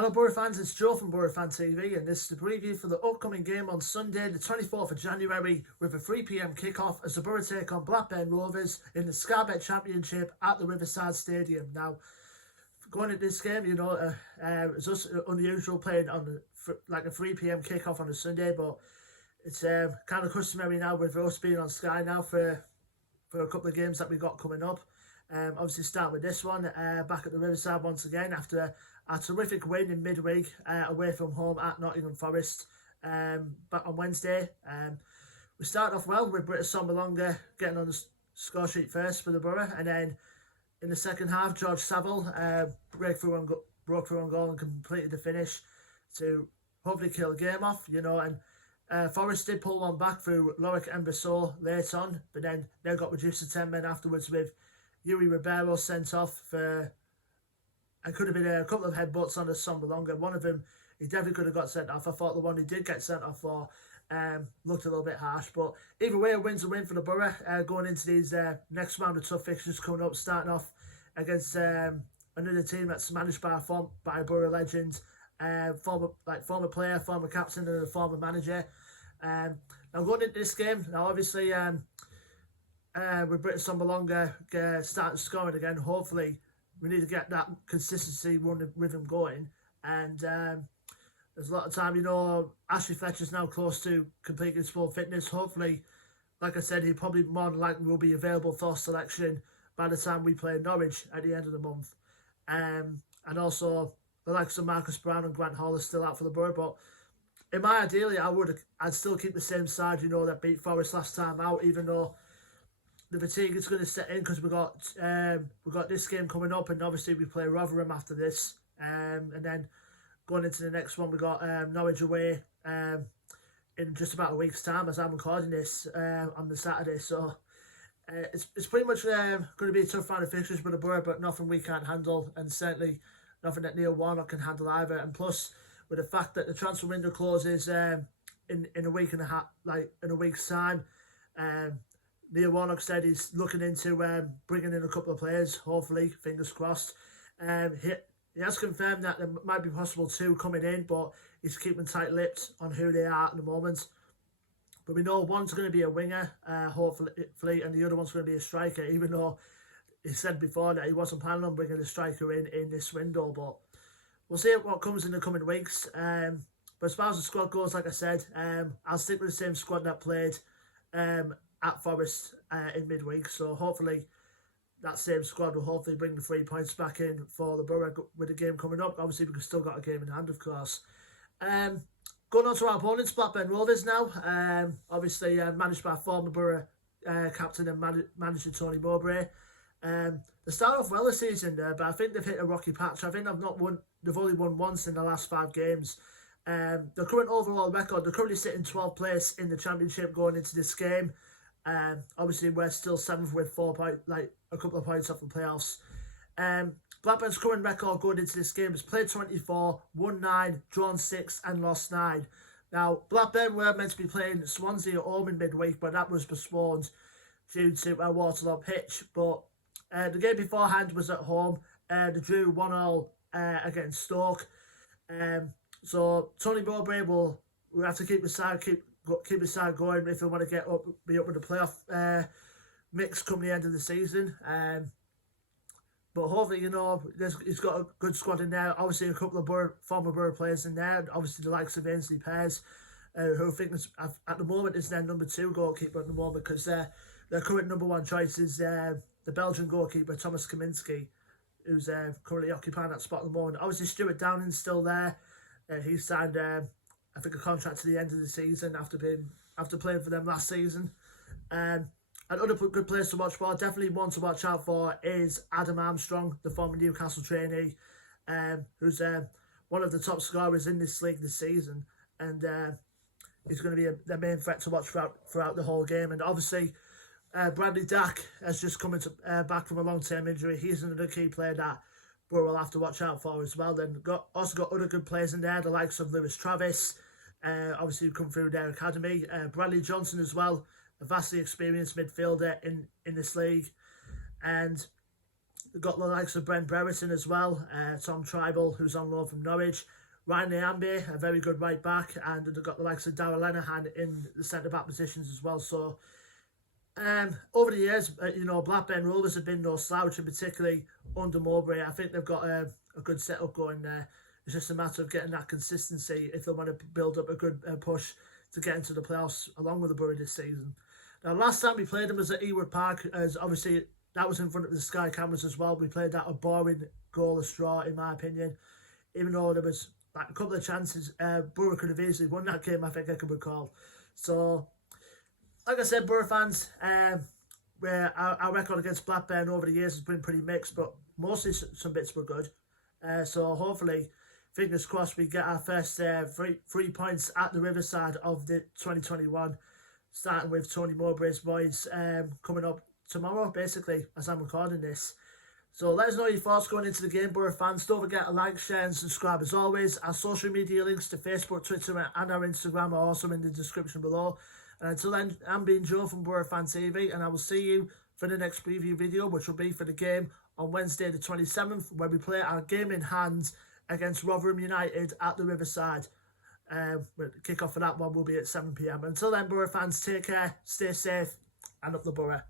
Hello Boro fans, it's Joe from Boro Fan TV, and this is the preview for the upcoming game on Sunday the 24th of January with a 3 PM kickoff as the Boro take on Blackburn Rovers in the Skybet Championship at the Riverside Stadium. Now, going into this game, it's just unusual playing on like a 3 PM kickoff on a Sunday, but it's kind of customary now with us being on Sky now for a couple of games that we got coming up. Obviously start with this one, back at the Riverside once again after a terrific win in midweek away from home at Nottingham Forest back on Wednesday. We started off well with British Sombalonga getting on the score sheet first for the Borough, and then in the second half George Saville broke through on goal and completed the finish to hopefully kill the game off, and Forest did pull one back through Loic Mbassaw late on, but then they got reduced to 10 men afterwards with Yuri Ribeiro sent off for, and could have been a couple of headbutts on the Sombalonga. One of them, he definitely could have got sent off. I thought the one he did get sent off for looked a little bit harsh. But either way, a win's a win for the Borough going into these next round of tough fixtures coming up, starting off against another team that's managed by a Borough legend, former player, former captain and a former manager. Now going into this game, now obviously with British Sombalonga starting scoring again, hopefully we need to get that consistency rhythm going. And there's a lot of time, Ashley Fletcher's now close to completing his full fitness. Hopefully, like I said, he probably more than likely will be available for selection by the time we play Norwich at the end of the month. And also, the likes of Marcus Brown and Grant Hall are still out for the Borough, but in my ideally, I'd still keep the same side, that beat Forest last time out, even though the fatigue is going to set in because we got this game coming up, and obviously we play Rotherham after this, and then going into the next one we got Norwich away in just about a week's time as I'm recording this on the Saturday. So it's pretty much going to be a tough round of fixtures for the Borough, but nothing we can't handle, and certainly nothing that Neil Warnock can handle either. And plus, with the fact that the transfer window closes in a week and a half, like in a week's time. Neil Warnock said he's looking into bringing in a couple of players, hopefully, fingers crossed. He has confirmed that there might be possible two coming in, but he's keeping tight-lipped on who they are at the moment. But we know one's going to be a winger, hopefully, and the other one's going to be a striker, even though he said before that he wasn't planning on bringing a striker in this window. But we'll see what comes in the coming weeks. But as far as the squad goes, like I said, I'll stick with the same squad that played at Forest in midweek, so hopefully that same squad will hopefully bring the 3 points back in for the Borough with the game coming up. Obviously we've still got a game in hand, of course. Going on to our opponents, Blackburn Rovers now, obviously managed by former Borough captain and manager Tony Mowbray. They started off well this season, but I think they've hit a rocky patch. I think they've only won once in the last 5 games. The current overall record, they're currently sitting 12th place in the Championship going into this game. Obviously we're still 7th with 4 points, like a couple of points off the playoffs. Blackburn's current record going into this game is played 24, won 9, drawn 6 and lost 9. Now Blackburn were meant to be playing Swansea at home in midweek, but that was postponed due to a waterlogged pitch. But the game beforehand was at home. They drew 1-1 against Stoke. So Tony Mowbray will have to keep his side going if they want to be up with the playoff mix come the end of the season. But hopefully, he's got a good squad in there. Obviously, a couple of former Borough players in there. Obviously, the likes of Ainsley Pears, who I think at the moment is their number 2 goalkeeper at the moment, because their current number 1 choice is the Belgian goalkeeper Thomas Kaminski, who's currently occupying that spot at the moment. Obviously, Stuart Downing's still there. He signed, I think, a contract to the end of the season after playing for them last season. And other good players to watch for, definitely one to watch out for, is Adam Armstrong, the former Newcastle trainee, who's one of the top scorers in this league this season. And he's going to be their main threat to watch throughout the whole game. And obviously, Bradley Dack has just come back from a long-term injury. He's another key player that Borough will have to watch out for as well. Then also got other good players in there, the likes of Lewis Travis, obviously who come through their academy. Bradley Johnson as well, a vastly experienced midfielder in this league. And They've got the likes of Brent Brereton as well, Tom Tribal, who's on loan from Norwich, Ryan Nyambe, a very good right back, and they've got the likes of Darrell Lenihan in the centre-back positions as well. So over the years, Blackburn Rovers have been no slouch, and particularly under Mowbray. I think they've got a good setup going there. It's just a matter of getting that consistency if they want to build up a good push to get into the playoffs along with the Boro this season. Now, last time we played them was at Ewood Park, as obviously that was in front of the Sky cameras as well. We played that a boring goalless draw, in my opinion, even though there was a couple of chances. Boro could have easily won that game, I think I can recall. So, like I said, Boro fans, where our record against Blackburn over the years has been pretty mixed, but mostly some bits were good. So hopefully, fingers crossed, we get our first 3 points at the Riverside of the 2021, starting with Tony Mowbray's boys coming up tomorrow, basically, as I'm recording this. So let us know your thoughts going into the game, Boro fans. Don't forget to like, share and subscribe as always. Our social media links to Facebook, Twitter and our Instagram are also in the description below. And until then, I'm being Joe from Boro Fan TV, and I will see you for the next preview video, which will be for the game on Wednesday the 27th, where we play our game in hand against Rotherham United at the Riverside. The kick-off for that one will be at 7 PM. Until then, Boro fans, take care, stay safe, and up the Boro.